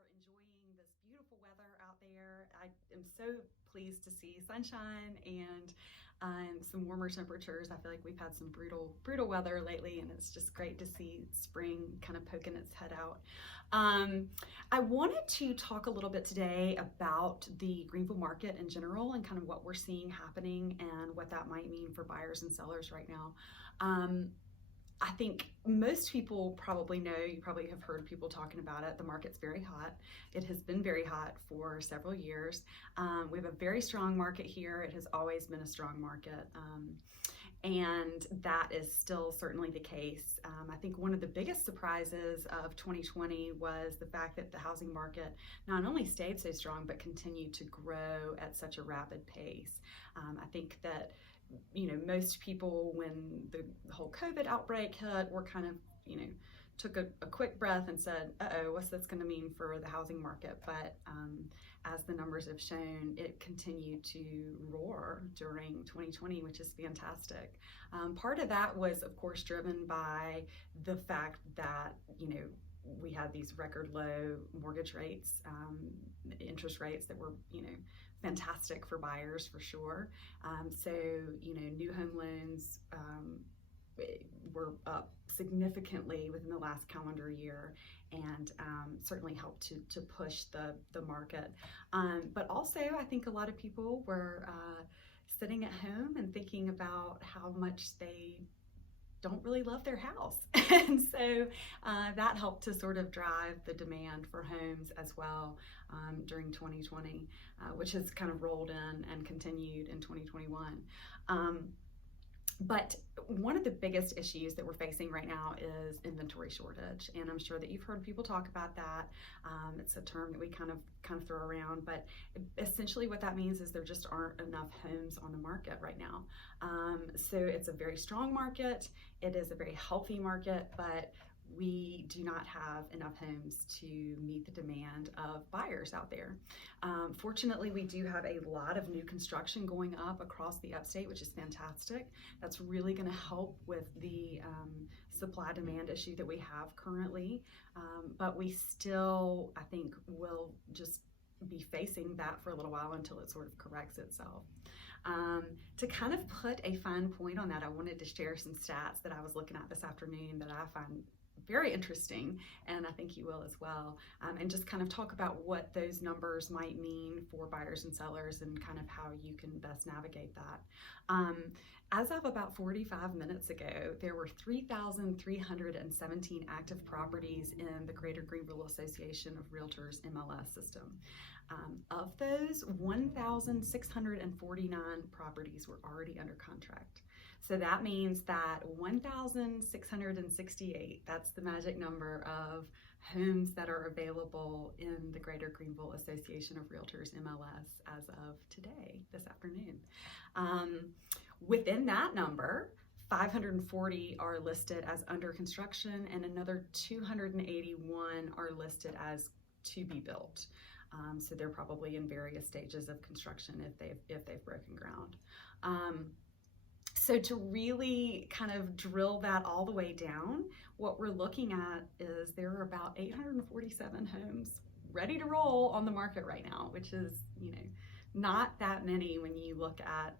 are enjoying this beautiful weather out there. I am so pleased to see sunshine and some warmer temperatures. I feel like we've had some brutal weather lately, and it's just great to see spring kind of poking its head out. I wanted to talk a little bit today about the Greenville market in general and kind of what we're seeing happening and what that might mean for buyers and sellers right now. I think most people probably know, you probably have heard people talking about it. The market's very hot. It has been very hot for several years. We have a very strong market here. It has always been a strong market. And that is still certainly the case. I think one of the biggest surprises of 2020 was the fact that the housing market not only stayed so strong, but continued to grow at such a rapid pace. I think that most people, when the whole COVID outbreak hit, were kind of, took a quick breath and said, uh-oh, what's this going to mean for the housing market? But as the numbers have shown, it continued to roar during 2020, which is fantastic. Part of that was, of course, driven by the fact that, we had these record low mortgage rates, interest rates that were, fantastic for buyers for sure. So, new home loans were up significantly within the last calendar year, and certainly helped to push the market. But also, I think a lot of people were sitting at home and thinking about how much they don't really love their house. And so that helped to sort of drive the demand for homes as well during 2020, which has kind of rolled in and continued in 2021. But one of the biggest issues that we're facing right now is inventory shortage, and I'm sure that you've heard people talk about that. It's a term that we kind of throw around, but essentially what that means is there just aren't enough homes on the market right now. So it's a very strong market. It is a very healthy market, but we do not have enough homes to meet the demand of buyers out there. Fortunately, we do have a lot of new construction going up across the Upstate, which is fantastic. That's really going to help with the supply-demand issue that we have currently. But we still, I think, will just be facing that for a little while until it sort of corrects itself. To kind of put a fine point on that, I wanted to share some stats that I was looking at this afternoon that I find very interesting, and I think you will as well, and just kind of talk about what those numbers might mean for buyers and sellers and kind of how you can best navigate that. As of about 45 minutes ago, there were 3,317 active properties in the Greater Greenville Association of Realtors MLS system. Of those, 1,649 properties were already under contract. So that means that 1,668, that's the magic number of homes that are available in the Greater Greenville Association of Realtors MLS as of today, this afternoon. Within that number, 540 are listed as under construction, and another 281 are listed as to be built. So they're probably in various stages of construction if they've broken ground. So to really kind of drill that all the way down, what we're looking at is there are about 847 homes ready to roll on the market right now, which is, not that many when you look at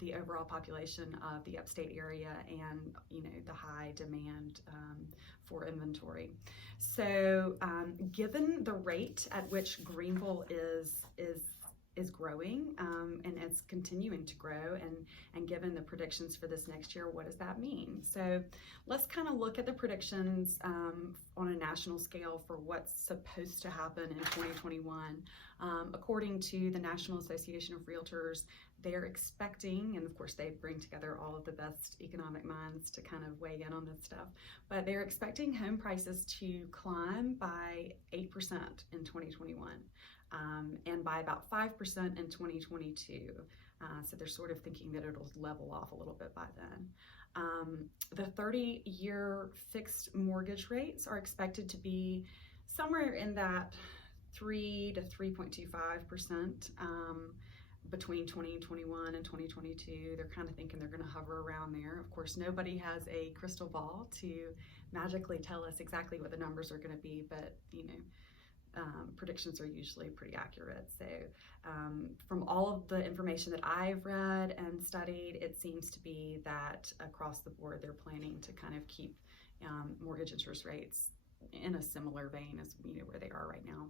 the overall population of the Upstate area and, the high demand for inventory. So given the rate at which Greenville is growing, and it's continuing to grow, and given the predictions for this next year, what does that mean? So let's kind of look at the predictions on a national scale for what's supposed to happen in 2021. According to the National Association of Realtors, they're expecting, and of course they bring together all of the best economic minds to kind of weigh in on this stuff, but they're expecting home prices to climb by 8% in 2021. And by about 5% in 2022. So they're sort of thinking that it'll level off a little bit by then. The 30-year fixed mortgage rates are expected to be somewhere in that 3 to 3.25%. Between 2021 and 2022. They're kind of thinking they're going to hover around there. Of course, nobody has a crystal ball to magically tell us exactly what the numbers are going to be, but predictions are usually pretty accurate. So from all of the information that I've read and studied, it seems to be that across the board they're planning to kind of keep mortgage interest rates in a similar vein as where they are right now.